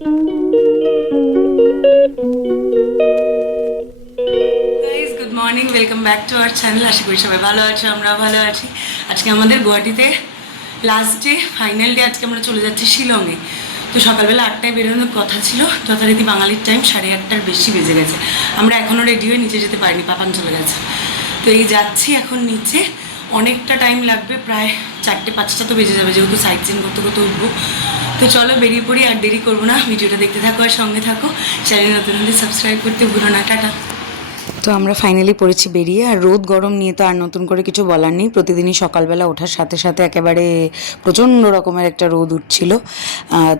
Good morning, welcome back to our channel. আশা করি সবাই ভালো আছো, আমরা ভালো আছি। আজকে আমাদের গুয়াহাটিতে লাস্ট ডে, ফাইনাল ডে। আজকে আমরা চলে যাচ্ছি শিলংয়ে। তো সকালবেলা 8টায় বেরোনোর কথা ছিল, যথারীতি বাঙালির টাইম 8:30টার বেশি বেজে গেছে। আমরা এখনও রেডি হয়ে নিচে যেতে পারিনি, পাপান চলে গেছে। তো এই যাচ্ছি এখন নিচে। অনেকটা টাইম লাগবে, প্রায় 4টে-5টা তো বেজে যাবে, যেহেতু সাইট সিন করতে করতে উঠবো। তো চলো বেরিয়ে পড়ি, আর দেরি করবো না। ভিডিওটা দেখতে থাকো আর সঙ্গে থাকো। চ্যানেল নতুন হলে সাবস্ক্রাইব করতে ভুলো না। টাটা। তো আমরা ফাইনালি পড়েছি বেরিয়ে। আর রোদ গরম নিয়ে তো আর নতুন করে কিছু বলার নেই। প্রতিদিনই সকালবেলা ওঠার সাথে সাথে একেবারে প্রচণ্ড রকমের একটা রোদ উঠছিল।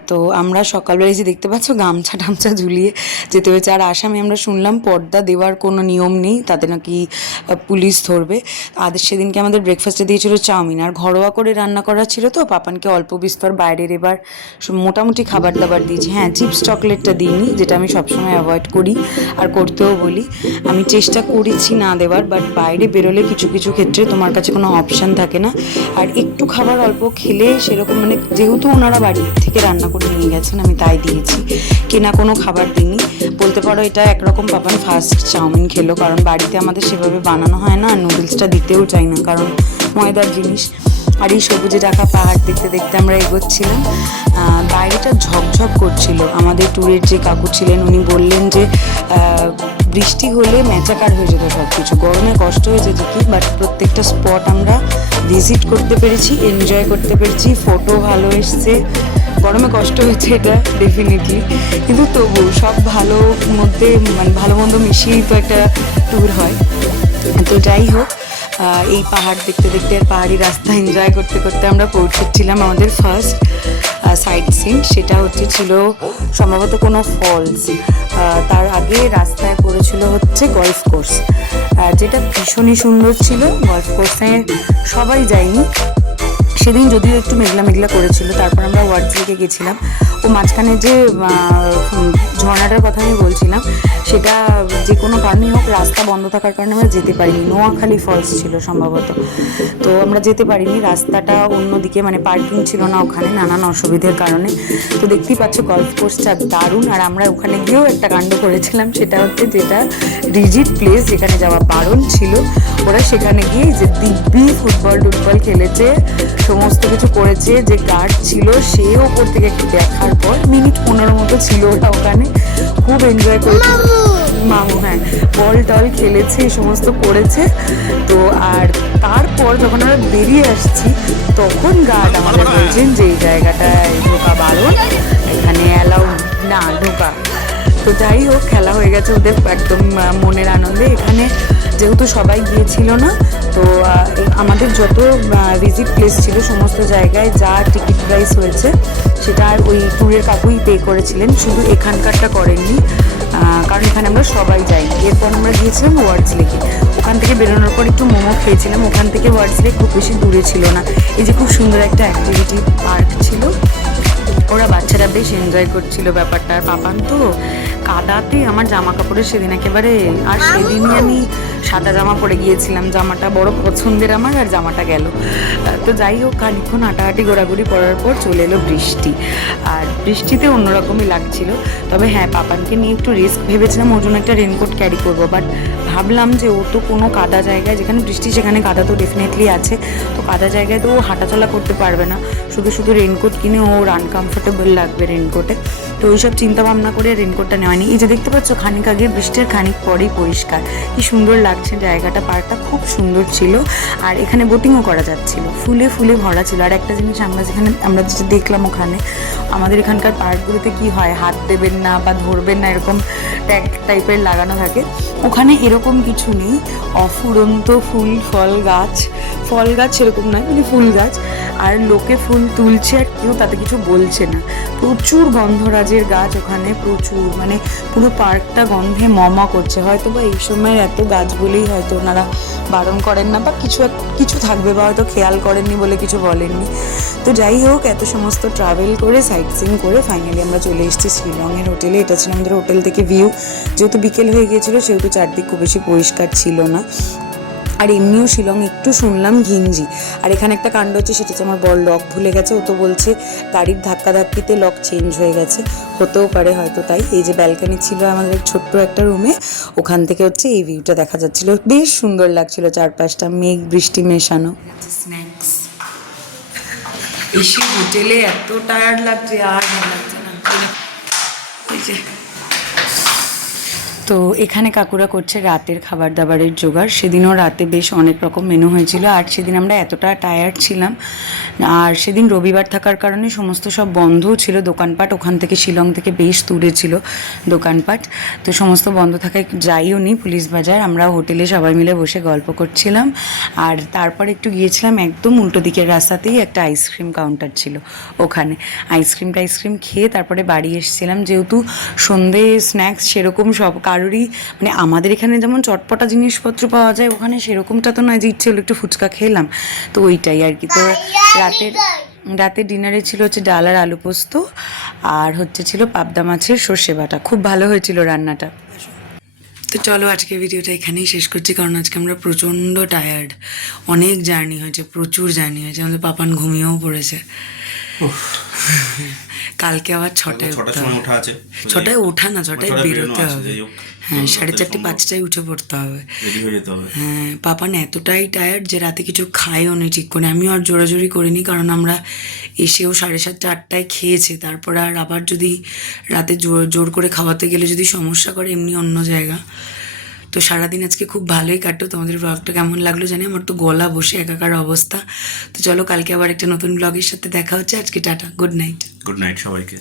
তো আমরা সকালবেলা এসে দেখতে পাচ্ছ গামছা টামছা ঝুলিয়ে যেতে হয়েছে। আর আসামে আমরা শুনলাম পর্দা দেওয়ার কোনো নিয়ম নেই, তাতে নাকি পুলিশ ধরবে। আর সেদিনকে আমাদের ব্রেকফাস্টে দিয়েছিল চাউমিন, আর ঘরোয়া করে রান্না করা ছিল। তো পাপানকে অল্প বিস্তর বাইরের এবার মোটামুটি খাবার দাবার দিয়েছি। হ্যাঁ, চিপস চকলেটটা দিইনি, যেটা আমি সবসময় অ্যাভয়েড করি আর করতেও বলি। আমি চেষ্টা করেছি না দেওয়ার, বাট বাইরে বেরোলে কিছু কিছু ক্ষেত্রে তোমার কাছে কোনো অপশান থাকে না। আর একটু খাবার অল্প খেলে সেরকম, মানে যেহেতু ওনারা বাড়ি থেকে রান্না করে নিয়ে গেছেন, আমি তাই দিয়েছি, কেনা কোনো খাবার দিইনি। বলতে পারো এটা একরকম পাপান ফার্স্ট চাউমিন খেলো, কারণ বাড়িতে আমাদের সেভাবে বানানো হয় না। আর নুডলসটা দিতেও চাই না, কারণ ময়দার জিনিস। আর এই সবুজে ঢাকা পাহাড় দেখতে দেখতে আমরা এগোচ্ছিলাম। বাইরেটা ঝকঝক করছিল। আমাদের ট্যুরের যে কাকু ছিলেন উনি বললেন যে বৃষ্টি হলে ম্যাচাকার হয়ে যেত সব কিছু, গরমে কষ্ট হয়ে যেত কি, বাট প্রত্যেকটা স্পট আমরা ভিজিট করতে পেরেছি, এনজয় করতে পেরেছি, ফটো ভালো এসছে। গরমে কষ্ট হয়েছে এটা ডেফিনেটলি, কিন্তু তবু সব ভালো মধ্যে, মানে ভালো মন্দ মিশিয়েই তো একটা ট্যুর হয়। তো যাই হোক, এই পাহাড় দেখতে দেখতে আর পাহাড়ি রাস্তা এনজয় করতে করতে আমরা পৌঁছেছিলাম আমাদের ফার্স্ট সাইট সিন। সেটা ছিল সম্ভবত কোনো ফলস। তার আগে রাস্তায় পড়েছিল গলফ কোর্স, যেটা ভীষণই সুন্দর ছিল। গলফ কোর্সে সবাই যায়নি সেদিন, যদিও একটু মেঘলা মেঘলা করেছিল। তারপর আমরা ওয়ার্ডস লেকে গেছিলাম। ও মাঝখানে যে ঝর্ণাটার কথা আমি বলছিলাম, সেটা যে কোনো কারণেই হোক রাস্তা বন্ধ থাকার কারণে আমরা যেতে পারিনি। নোয়াখালী ফলস ছিল সম্ভবত, তো আমরা যেতে পারিনি। রাস্তাটা অন্যদিকে, মানে পার্কিং ছিল না ওখানে নানান অসুবিধার কারণে। তো দেখতেই পাচ্ছ গলফ কোর্সটা দারুণ। আর আমরা ওখানে গিয়েও একটা কাণ্ড করেছিলাম, সেটা যেটা রিজিড প্লেস, যেখানে যাওয়া বারণ ছিল, ওরা সেখানে গিয়ে যে দিব্যি ফুটবল টুটবল খেলেছে, সমস্ত কিছু করেছে। যে গার্ড ছিল সে ওপর থেকে একটু দেখার পর মিনিট 15 মতো ছিল ওরা ওখানে, খুব এনজয় করেছে। মামু, হ্যাঁ, বল টল খেলেছে, এই সমস্ত করেছে। তো আর তারপর যখন আমরা বেরিয়ে আসছি, তখন গার্ড আমাদের বলছেন যে এই জায়গাটায় ঢোকা বারণ, এখানে অ্যালাউ না ঢোকা। তো যাই হোক, খেলা হয়ে গেছে ওদের একদম মনের আনন্দে। এখানে যেহেতু সবাই গিয়েছিল না, তো আমাদের যত ভিজিট প্লেস ছিল সমস্ত জায়গায় যা টিকিট প্রাইস হয়েছে সেটা ওই ট্যুরের কাকুই পে করেছিলেন, শুধু এখানকারটা করেননি, কারণ এখানে আমরা সবাই যাই। এরপর আমরা গিয়েছিলাম ওয়ার্ডস লেকে। ওখান থেকে বেরোনোর পর একটু মোমো খেয়েছিলাম। ওখান থেকে ওয়ার্ডস লেক খুব বেশি দূরে ছিল না। এই যে খুব সুন্দর একটা অ্যাক্টিভিটি পার্ক ছিল, ওরা বাচ্চারা বেশ এনজয় করছিল ব্যাপারটা। আর পাপান তো কাদাতে আমার জামা কাপড়ের সেদিন একেবারে, আর সেদিনই আমি সাদা জামা পরে গিয়েছিলাম, জামাটা বড় পছন্দের আমার, আর জামাটা গেল। তো যাই হোক, খানিক্ষণ হাঁটাহাঁটি ঘোরাঘুরি করার পর চলে এলো বৃষ্টি। আর বৃষ্টিতে অন্যরকমই লাগছিল। তবে হ্যাঁ, পাপানকে নিয়ে একটু রিস্ক ভেবেছিলাম, ওর জন্য একটা রেনকোট ক্যারি করবো, বাট ভাবলাম যে ও তো কোনো কাদা জায়গায়, যেখানে বৃষ্টি সেখানে কাদা তো ডেফিনেটলি আছে, তো কাদা জায়গায় তো ও হাঁটাচলা করতে পারবে না। শুধু শুধু রেনকোট কিনে ওর আনকমফোর্টেবল লাগবে রেনকোটে। তো ওইসব চিন্তা ভাবনা করে রেনকোটটা নেওয়ানি। এই যে দেখতে পাচ্ছ, খানিক আগে বৃষ্টির খানিক পরেই পরিষ্কার, কি সুন্দর লাগছে জায়গাটা। পার্কটা খুব সুন্দর ছিল, আর এখানে বোটিংও করা যাচ্ছিল, ফুলে ফুলে ভরা ছিল। আর একটা জিনিস আমরা যেটা দেখলাম ওখানে, আমাদের এখানকার পার্কগুলোতে কি হয়, হাত দেবেন না বা ধরবেন না এরকম ট্যাগ টাইপের লাগানো থাকে, ওখানে এরকম কিছু নেই। অফুরন্ত ফুল ফল গাছ সেরকম নয়, মানে ফুল গাছ, আর লোকে ফুল তুলছে আর কেউ তাতে কিছু বলছে না। প্রচুর গন্ধরাজের গাছ ওখানে, প্রচুর, মানে পুরো পার্কটা গন্ধে মমা করছে। হয়তো বা এই সময় এত গাছ বলেই হয়তো ওনারা বারণ করেন না, বা কিছু থাকবে, বা হয়তো খেয়াল করেননি বলে কিছু বলেননি। তো যাই হোক, এত সমস্ত ট্রাভেল করে সাইট সিইং করে ফাইনালি আমরা চলে এসেছি শিলংয়ের হোটেলে। এটা ছিল আমাদের হোটেল থেকে ভিউ। যেহেতু বিকেল হয়ে গিয়েছিল, সেহেতু চারদিক খুব বেশি পরিষ্কার ছিল না। আর এমনিও শিলং একটু শুনলাম ঘিঞ্জি। আর এখানে একটা কাণ্ড হচ্ছে, সেটা হচ্ছে আমার বর লক ভুলে গেছে। ও তো বলছে গাড়ির ধাক্কাধাক্কিতে লক চেঞ্জ হয়ে গেছে, হতেও পারে হয়তো তাই। এই যে ব্যালকনি ছিল আমাদের ছোট্ট একটা রুমে, ওখান থেকে হচ্ছে এই ভিউটা দেখা যাচ্ছিল, বেশ সুন্দর লাগছিল, চারপাশটা মেঘ বৃষ্টি মেশানো। স্ন্যাক্স এসে হোটেলে এত টায়ার্ড লাগছে, আর ভালো লাগছে না। ওই যে তো এখানে কাকুরা করছে রাতের খাবার দাবারের জোগাড়। সেদিনও রাতে বেশ অনেক রকম মেনু হয়েছিল, আর সেদিন আমরা এতটা টায়ার্ড ছিলাম, আর সেদিন রবিবার থাকার কারণে সমস্ত সব বন্ধও ছিল, দোকানপাট ওখান থেকে শিলং থেকে বেশ দূরে ছিল দোকানপাট, তো সমস্ত বন্ধ থাকায় যাইও নি পুলিশ বাজার। আমরা হোটেলে সবাই মিলে বসে গল্প করছিলাম, আর তারপর একটু গিয়েছিলাম একদম উল্টো দিকের রাস্তাতেই একটা আইসক্রিম কাউন্টার ছিল, ওখানে আইসক্রিম খেয়ে তারপরে বাড়ি এসেছিলাম। যেহেতু সন্ধে স্ন্যাক্স সেরকম সব কারোরই, মানে আমাদের এখানে যেমন চটপটা জিনিসপত্র পাওয়া যায়, ওখানে সেরকমটা তো নয় যে ইচ্ছে হলো একটু ফুচকা খেলাম, তো ওইটাই আর কি। তো রাতের ডিনারে ছিল হচ্ছে ডাল আর আলু পোস্ত, আর হচ্ছে ছিল পাবদা মাছের সর্ষে বাটা, খুব ভালো হয়েছিল রান্নাটা। তো চলো আজকে ভিডিওটা এখানেই শেষ করছি, কারণ আজকে আমরা প্রচণ্ড টায়ার্ড, অনেক জার্নি হয়েছে, প্রচুর জার্নি হয়েছে, আমাদের পাপান ঘুমিয়েও পড়েছে। কালকে আবার ছটায় ওঠা আছে, ছটায় ওঠা না, ছটায় বেরোতে হবে। হ্যাঁ, 4:30 5টায় উঠে পড়তে হবে। হ্যাঁ, পাপান এতটাই টায়ার্ড যে রাতে কিছু খায়ও নি ঠিক করে। আমিও আর জোরাজোরি করিনি, কারণ আমরা এসেও 7:30 8টায় খেয়েছি, তারপর আর আবার যদি রাতে জোর করে খাওয়াতে গেলে যদি সমস্যা করে এমনি অন্য জায়গা। তো সারাদিন আজকে খুব ভালোই কাটলো। তোমাদের ব্লগটা কেমন লাগলো জানি, আমার তো গলা বসে একাকার অবস্থা। তো চলো কালকে আবার একটা নতুন ব্লগের সাথে দেখা হচ্ছে। আজকে tata, good night. Good night সবাইকে।